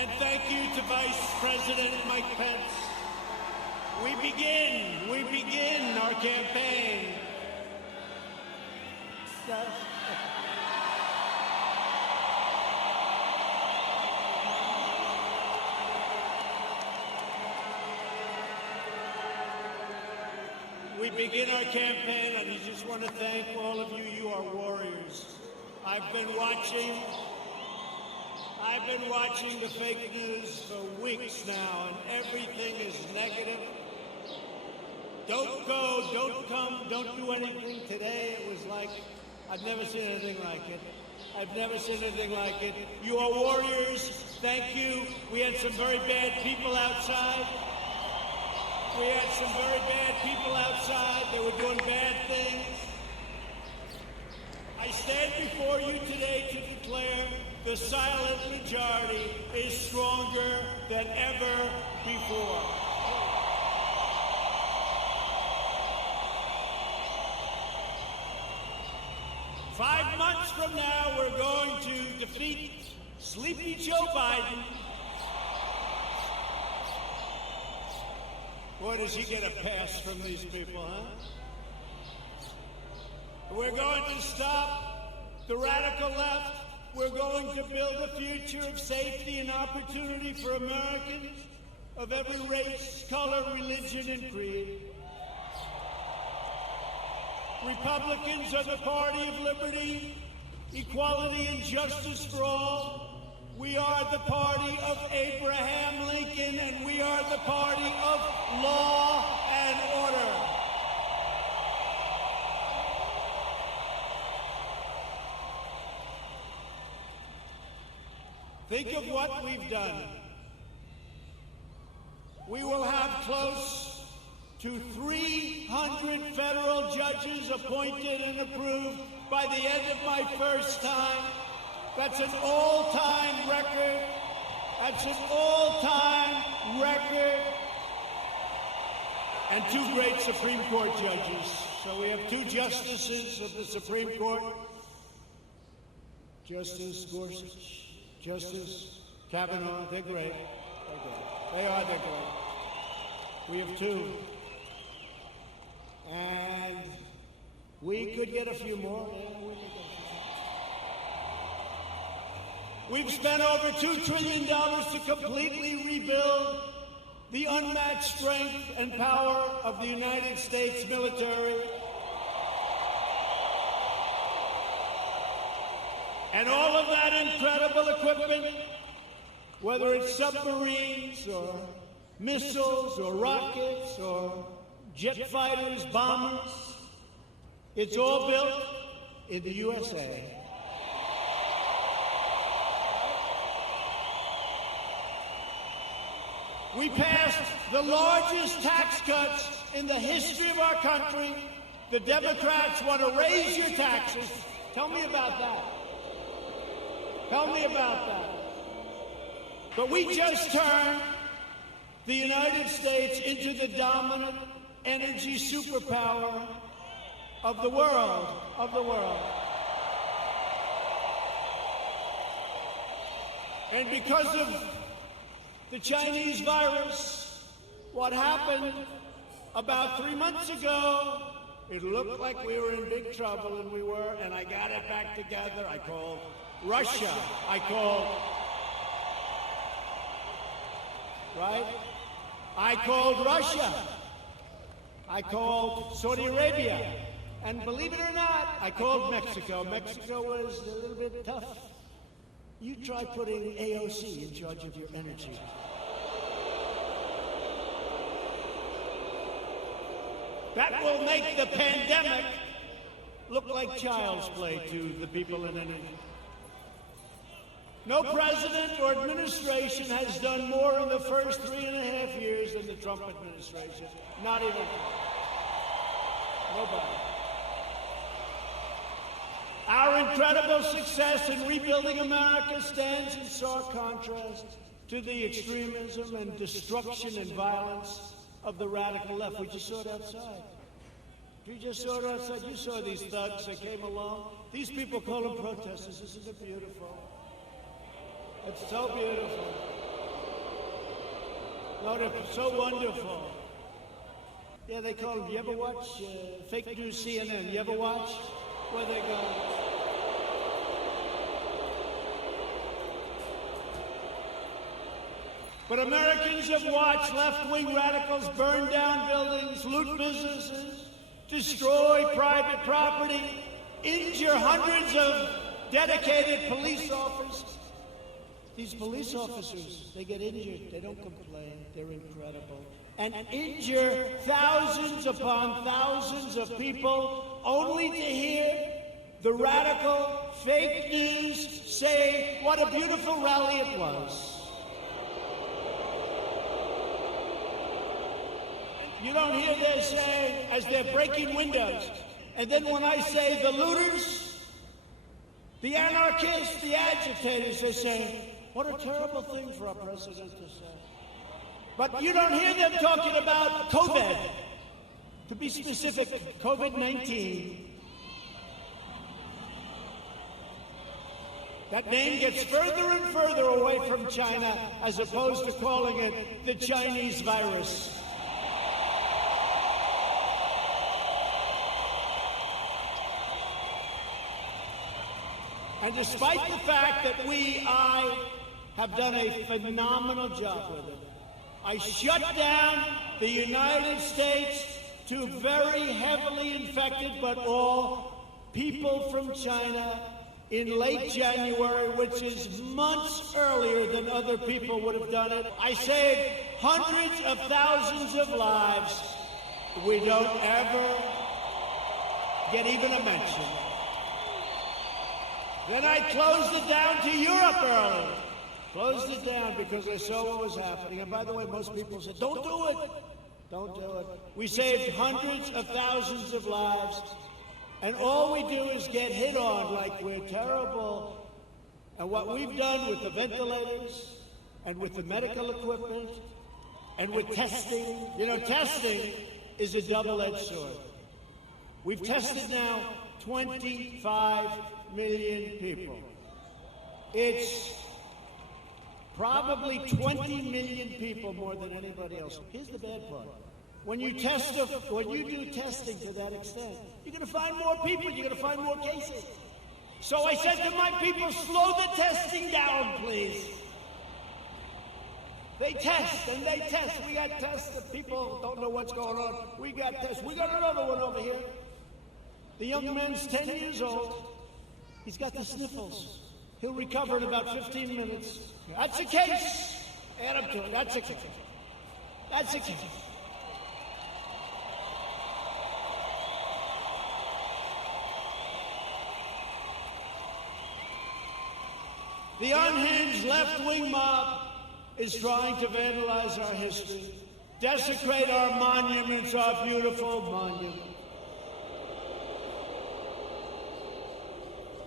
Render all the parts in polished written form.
And thank you to Vice President Mike Pence. We begin our campaign. We begin our campaign, and I just want to thank all of you. You are warriors. I've been watching the fake news for weeks now, and everything is negative. Don't go, don't come, don't do anything. Today it was like, I've never seen anything like it. I've never seen anything like it. You are warriors. Thank you. We had some very bad people outside. They were doing bad things. I stand before you today to declare the silent majority is stronger than ever before. Five months from now, we're going to defeat Sleepy Joe Biden. Boy, does he get a pass from these people, huh? We're going to stop the radical left. We're going to build a future of safety and opportunity for Americans of every race, color, religion, and creed. Republicans are the party of liberty, equality, and justice for all. We are the party of Abraham Lincoln, and we are the party of law and order. Think of what we've done. We will have close to 300 federal judges appointed and approved by the end of my first time. That's an all-time record. And two great Supreme Court judges. So we have two justices of the Supreme Court. Justice Gorsuch, Justice Kavanaugh, they're great. They're great. We have two. And we could get a few more. We've spent over $2 trillion to completely rebuild the unmatched strength and power of the United States military. And all of that incredible equipment, whether it's submarines or missiles or rockets or jet fighters, bombers, it's all built in the USA. We passed the largest tax cuts in the history of our country. The Democrats want to raise your taxes. Tell me about that. But we just turned the United States into the dominant energy superpower of the world. And because of the Chinese virus, what happened about 3 months ago, it looked like we were in big trouble, and we were, and I got it back together. I called Russia. I called Russia. I called Saudi Arabia. And believe it or not, I called Mexico. Mexico was a little bit tough. You try putting AOC in charge of your energy. That will make the pandemic look like child's play to the people in energy. No president or administration has done more in the first 3.5 years than the Trump administration. Not even. Nobody. Our incredible success in rebuilding America stands in stark contrast to the extremism and destruction and violence of the radical left. We just saw it outside. You saw these thugs that came along. These people call them protesters. Isn't it beautiful? It's so beautiful. No, they're so wonderful. Yeah, they call them, you ever watch fake news CNN? You ever watch where they go? But Americans have watched left-wing radicals burn down buildings, loot businesses, destroy private property, injure hundreds of dedicated police officers. These police officers, they get injured, they don't complain, they're incredible. And injure thousands upon thousands of people only to hear the radical fake news say what a beautiful rally it was. You don't hear them say, as they're breaking windows, and then when I say the looters, the anarchists, the agitators, they say, what a terrible thing for our president to say. But you don't hear them talking about COVID. To be specific, COVID-19. That name gets further and further away from China as opposed to calling it the Chinese virus. And despite the fact that I have done a phenomenal job with it, I shut down the United States to very heavily infected, but all people from China in late January, which is months earlier than other people would have done it. I saved hundreds of thousands of lives. We don't ever get even a mention. Then I closed it down to Europe early. Closed it down because I saw what was happening. And by the way, most people said, don't do it. Don't do it. We saved hundreds of thousands of lives. And all we do is get hit on like we're terrible. And what we've done with the ventilators and with the medical equipment and with testing, you know, testing is a double-edged sword. We've tested now 25 million people. It's probably 20 million people more than anybody else. Here's the bad part. When you do testing to that extent, you're going to find more people, you're going to find more cases. So I said to my people, slow the testing down, please. They test and they test. We got tests that people don't know what's going on. We got tests. We got another one over here. The young man's 10 years old. He's got the sniffles. He'll recover in about 15 minutes. That's a case. Add up to it. That's a case. That's a case. The unhinged left-wing mob is trying to vandalize our history, desecrate our monuments, our beautiful monuments.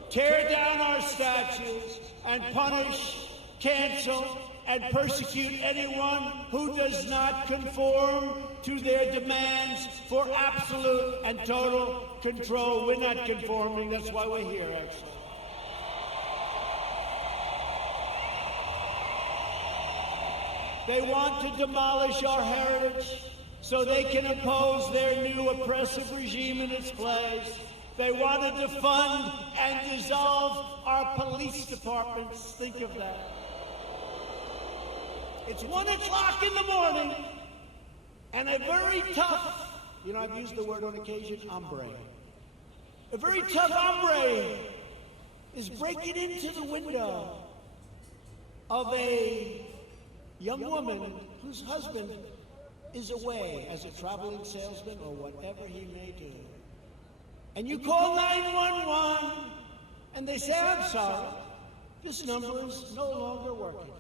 Tear down our statues and punish, cancel, and persecute anyone who does not conform to their demands for absolute and total control. We're not conforming. That's why we're here, actually. They want to demolish our heritage so they can impose their new oppressive regime in its place. They want to defund and dissolve our police departments. Think of that. It's 1 o'clock in the morning, and a very tough, I've used the word on occasion, hombre. A very tough hombre is breaking into the window of a young woman whose husband is away as a traveling salesman or whatever he may do. And you call 911, and they say, I'm sorry, this number is no longer working.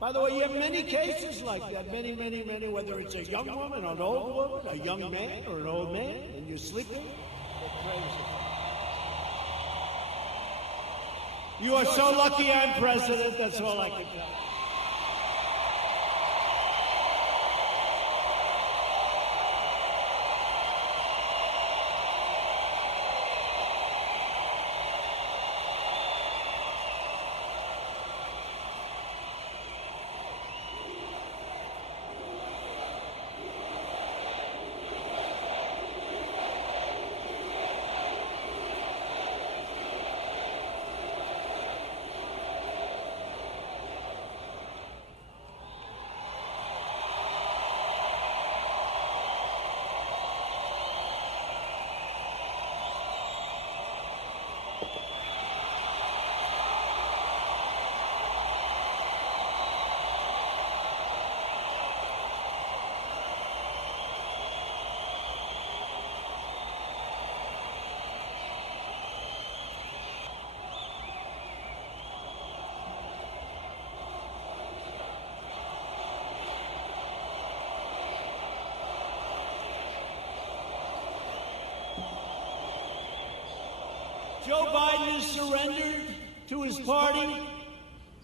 By the way, you have many cases like that, many, whether it's a young woman, an old woman, a young man, or an old man, and you're sleeping, they're crazy. You are so lucky I'm president, that's all I can tell you. Joe Biden has surrendered to his party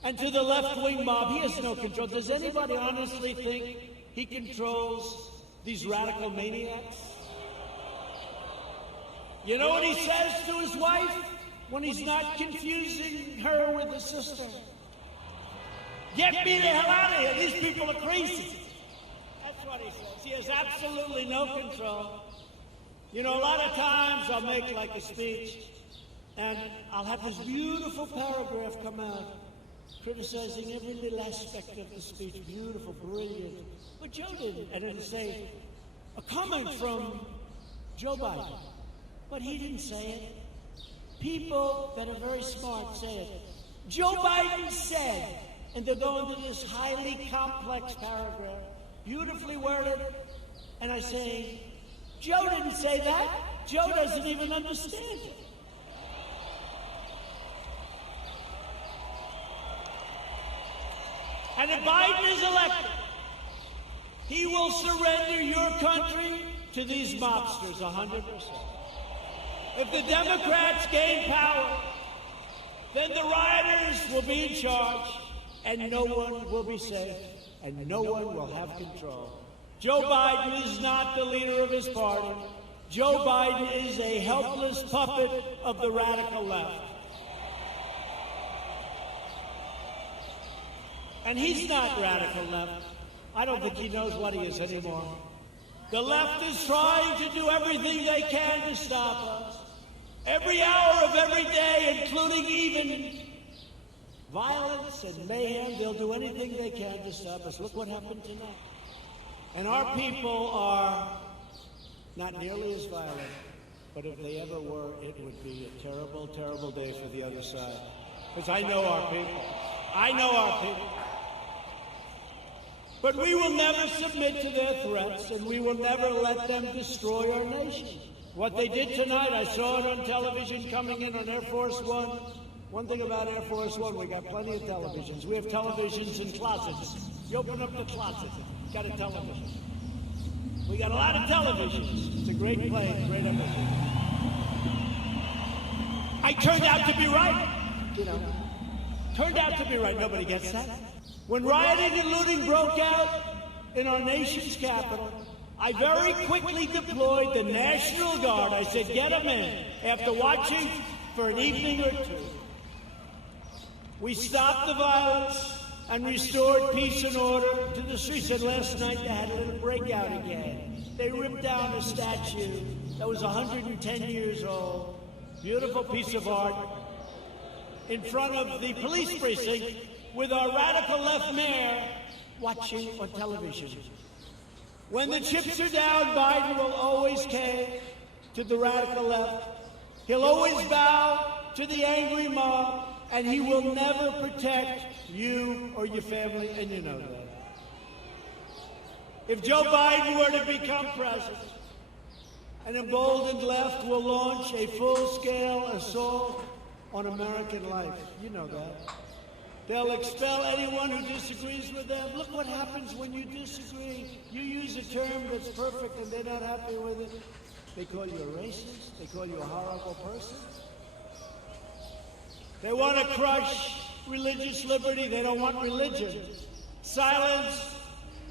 and to the left-wing mob. He has no control. Does anybody honestly think he controls these radical maniacs? You know what he says to his wife when he's not confusing her with his sister? Get me the hell out of here. These people are crazy. That's what he says. He has absolutely no control. You know, a lot of times I'll make like a speech, and I'll have this beautiful paragraph come out criticizing every little aspect of the speech. Beautiful, brilliant. But Joe didn't. And it'll say, a comment from Joe Biden. But he didn't say it. People that are very smart say it. Joe Biden said, and they'll go into this highly complex paragraph, beautifully worded, and I say, Joe didn't say that. Joe doesn't even understand it. And if Biden is elected, he will surrender your country to these mobsters 100%. If the Democrats gain power, then the rioters will be in charge, and no one will be safe, and no one will have control. Joe Biden is not the leader of his party. Joe Biden is a helpless puppet of the radical left. And he's not radical left. I don't think he knows what he is anymore. The left is trying to do everything they can to stop us. Every hour of every day, including even violence and mayhem, they'll do anything they can to stop us. Look what happened tonight. And our people are not nearly as violent, but if they ever were, it would be a terrible, terrible day for the other side. Because I know our people. I know our people. But we will never submit to their threats, and we will never let them destroy our nation. What they did tonight, I saw it on television coming in on Air Force One. One thing about Air Force One, we got plenty of televisions. We have televisions in closets. You open up the closet, got a television. We got a lot of televisions. It's a great plane, great everything. I turned out to be right, you know. Turned out to be right. Nobody gets that. When rioting and looting broke out in our nation's capital, I very quickly deployed the National Guard. I said, get them in. After watching for an evening or two, we stopped the violence and restored peace and order to the streets. And last night they had a little breakout again. They ripped down a statue that was 110 years old. Beautiful piece of art in front of the police precinct with our radical left mayor watching on television. When the chips are down, Biden will always cave to the radical left. He'll always bow to the angry mob, and he will never protect you or your family, and you know that. If Joe Biden were to become president, an emboldened left will launch a full-scale assault on American life. You know that. They'll expel anyone who disagrees with them. Look what happens when you disagree. You use a term that's perfect and they're not happy with it. They call you a racist. They call you a horrible person. They want to crush religious liberty. They don't want religion. Silence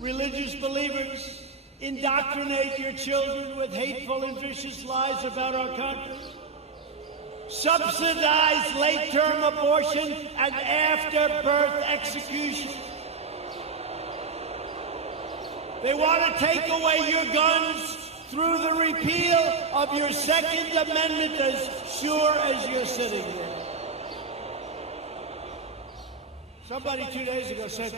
religious believers. Indoctrinate your children with hateful and vicious lies about our country. Subsidize late-term abortion and after-birth execution. They want to take away your guns through the repeal of your Second Amendment as sure as you're sitting there. Somebody 2 days ago said,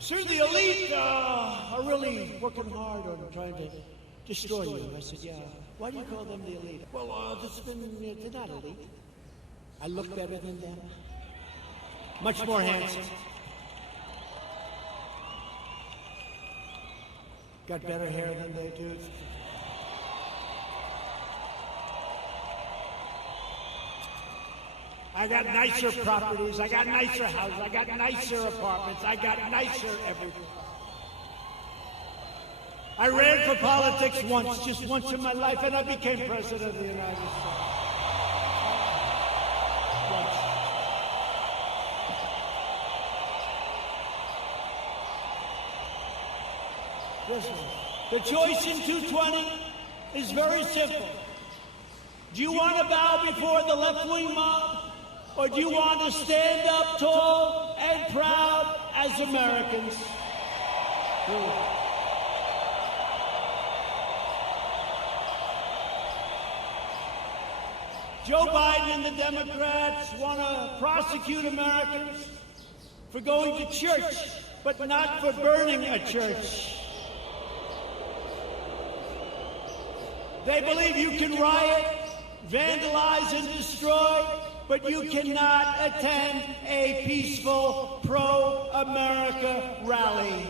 sir, the elite are really working hard on trying to destroy you. I said, yeah. Why do you call them the elite? Well, they're not elite. I look better than them. Much more handsome. Got better hair than they do. I got nicer properties. I got nicer houses. I got nicer apartments. I got nicer everything. I ran for politics once, just once in my life, and I became president of the United States. Once. Listen, the choice in 220 is very simple. Do you want to bow before the left-wing mob, or do you want to stand up tall and proud as Americans? Joe Biden and the Democrats want to prosecute Americans for going to church, but not for burning a church. They believe you can riot, vandalize, and destroy, but you cannot attend a peaceful pro-America rally.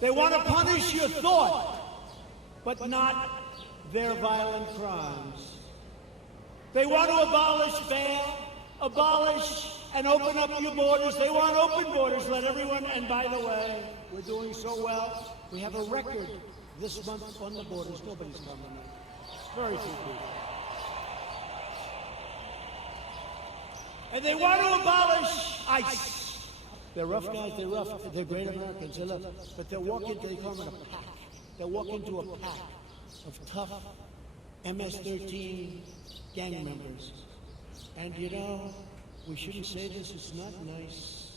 They want to punish your thought, but not their violent crimes. They want to abolish bail, abolish and open up your borders. They want open borders, let everyone, and by the way, we're doing so well. We have a record this month on the borders. Nobody's coming in. Very few people. And they want to abolish ICE. They're rough guys, they're rough. They're great Americans, they love, but they'll walk into, they call them a pack. They'll walk into a pack of tough MS-13 gang members. And you know, we shouldn't say this, it's not nice.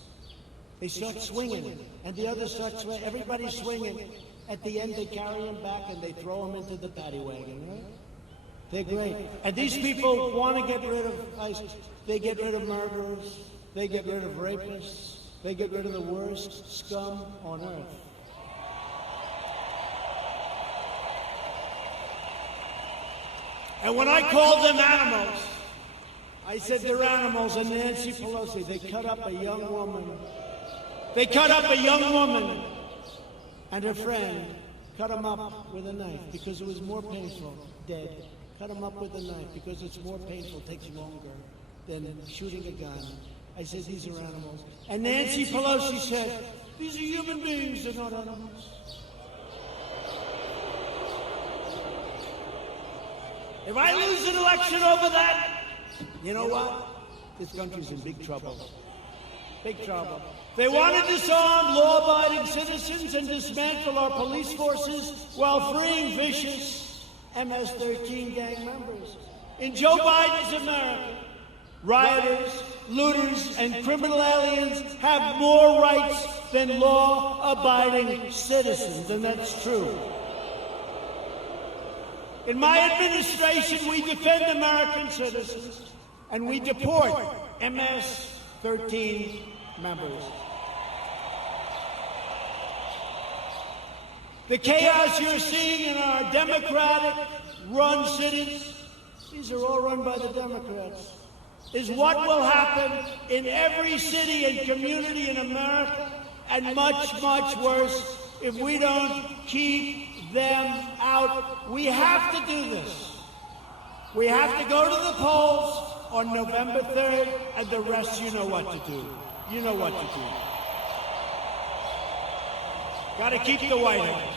They start swinging, and the others start swinging. Everybody's swinging. At the end, they carry them back and they throw them into the paddy wagon, right? They're great. And these people want to get rid of ICE. They get rid of murderers. They get rid of rapists. They get rid of the worst scum on earth. And when I called them animals, I said they're animals, and Nancy Pelosi, they cut up a young woman. They cut up a young woman, and her friend cut him up with a knife because it was more painful, dead. Cut him up with a knife because it's more painful, takes longer than shooting a gun. I said, these are animals. And Nancy Pelosi said, these are human beings, they're not animals. If I lose an election over that, you know what? This country's in big trouble. Big trouble. They want to disarm law-abiding citizens and dismantle our police forces while freeing vicious MS-13 gang members. In Joe Biden's America, rioters, looters, and criminal aliens have more rights than law-abiding citizens, and that's true. In my administration, we defend American citizens, and we deport MS-13 members. The chaos you're seeing in our Democratic-run cities, these are all run by the Democrats, is what will happen in every city and community in America, and much, much worse if we don't keep them out. We have to do this. We have to go to the polls on November 3rd, and the rest, you know what to do. You know what to do. Got to keep the White House.